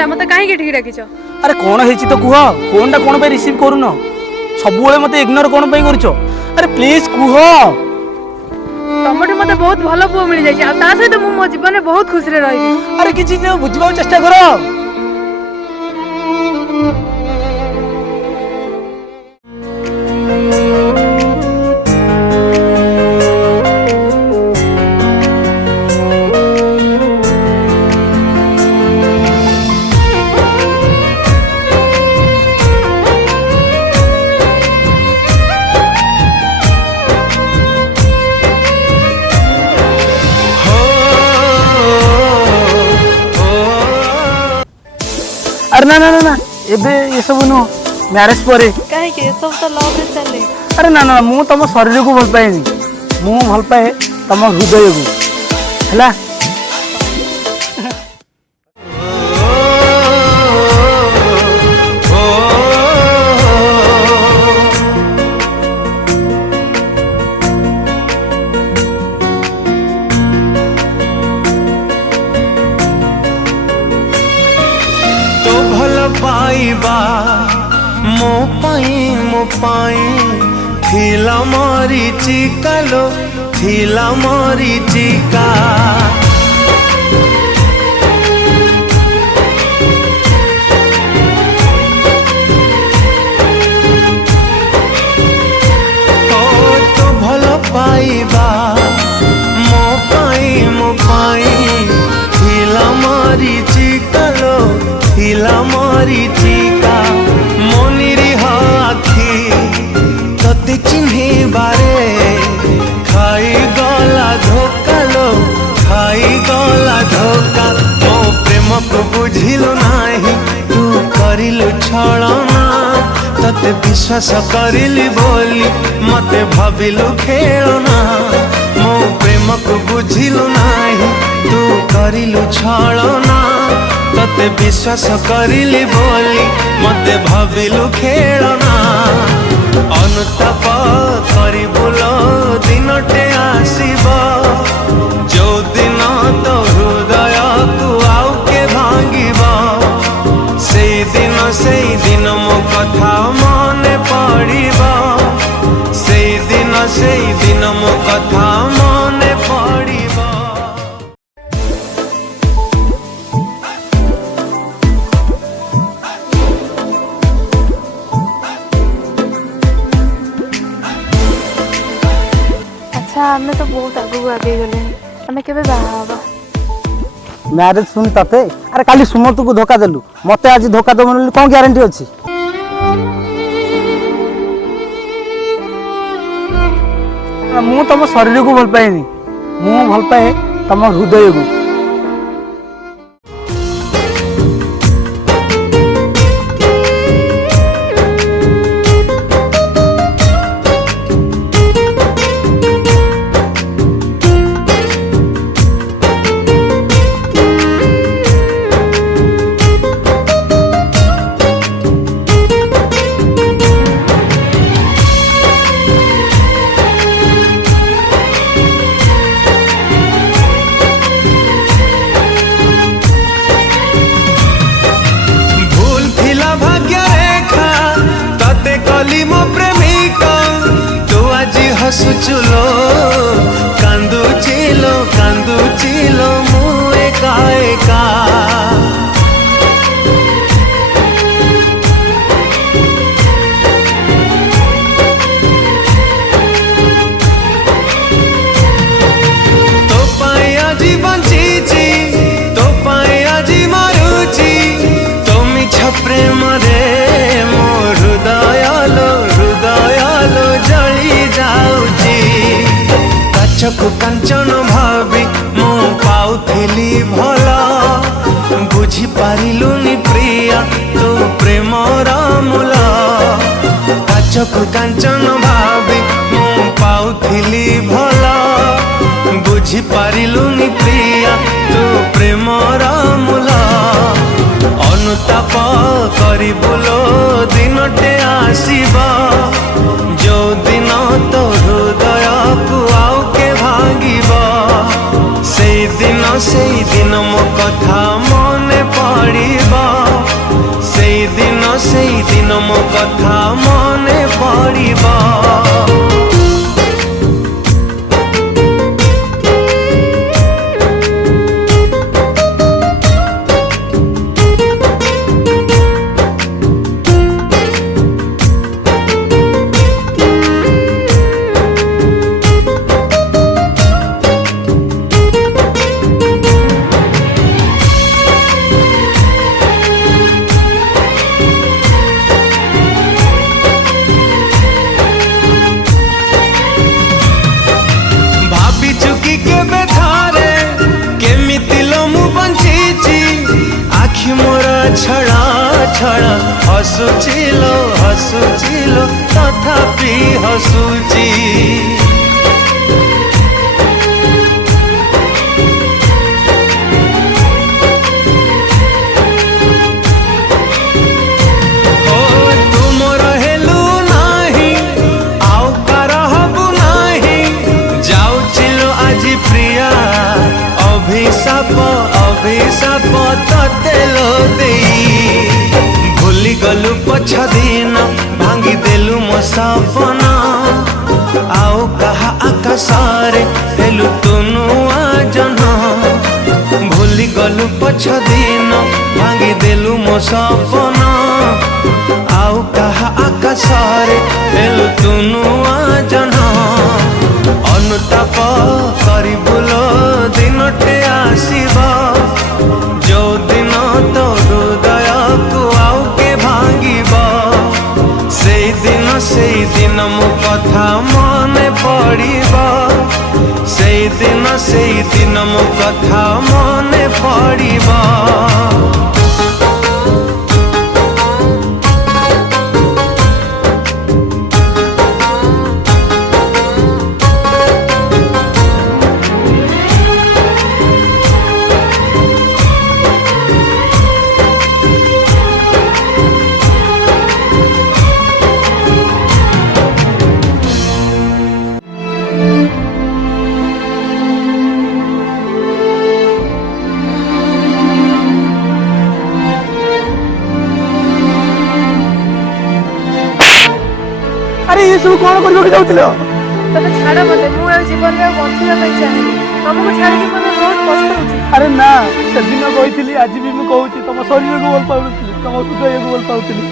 है मत कहीं ठीक डाकिछ? अरे कौन है तो कुह फोन टा कौन पे रिसीव करूनो सब मत इग्नोर कौन पे करछ? अरे प्लीज कुह। तमठू मत बहुत भल पुओ मिल जाई ता सहित मु मो जीवन में बहुत खुशी रही। अरे किछि बुझबा चेष्टा करो। अरे ना ना ना ना एबे ये सब नु मैरिज पर काहे के सब तो लव में चले। अरे ना ना मु तुम शरीर को भल पाएनी मु भल पाए तुम हृदय को हला। तो भल पाइबा मो पाई थिला मरीचिका लो थिला मरीचिका। तो भल पाइबा मो पाई थिला मरीचिका लो थिला मरीचिका। मोनिरी आखि तते चिन्हे बारे खाई गला धोका लो खाई गला धोका। मो प्रेम को बुझिलु नाही तू करिलु छलना तते विश्वास करिली बोली मते भाबिलु खेलना। मो प्रेम को बुझिलु नाही तू करिलु छलना तते विश्वास करिली बोली मते भाबिलु खेलना। अनुताप करिबुलो दिनटे आसीब जो दिन तो हृदय को आउ के भांगिब से दिन मो कथा मने पड़िब से दिन मो कथा मने पड़िब। अच्छा हमें तो बहुत आगू आगे गले हमें केबे बाहा मैरिज सुन तते अरे काली सुमत को धोखा देलु मते आज धोखा दे मन कौन गारंटी अछि? मु तुम शरीर को भल पाएनी मु भल पाए तुम हृदय को। हसुचुलो कांदू चिलो मु एका एका। तो पाई आजी बंचीची तो पाई आजी मारुची तो मिछ प्रेम रे मो हृदय लो जली जाऊची। काचकु कांचन भावी मु पाउथिली भला बुझी पारिलुनी प्रिया तो प्रेमर मूल। काचकु कांचन भावी मु पाउथिली भला बुझी पारिलुनी प्रिया तो प्रेमर मूल। अनुताप करिबुलो दिनटे आसीब जो दिन तो हृदय को आउ के भांगिब से दिन मो कथा मने पड़िब। दिन मो कथा मने पड़िबा। छड़ा छड़ा हसुचिलो तथापि हसुची। ओ तुमर हेलु नाही आउ कार हबु नाही जाउचिलो आजि प्रिया अभिशाप अभिशाप ततेलो देई। भूली गलु पछ दिन भांगी देलु मो सपना आउ कहा आकाशरे हेलु तुनुआ जना। भूली गलु पछ दिन भांगी देलु मो सपना आउ कहा आकाशरे हेलु तुनुआ जना। अनुताप करी बुलो दिनटे आसीबा जो दिन तो हृदय को आउ के भांगिबा। से दिन मो कथा मने पड़िबा। से दिन मो कथा मने पड़िबा। अरे ये सब कौन करबो जाउतिलो? तबे छाड़ मते मु ए जीवन में बंचिया ପାଇଁ चाहे तुमको छाड़ के मते बहुत कष्ट होची। अरे ना से दिन कहितली आज भी मु कहूची तुम शरीर को बोल पाउतली तुम हृदय को बोल पाउतली।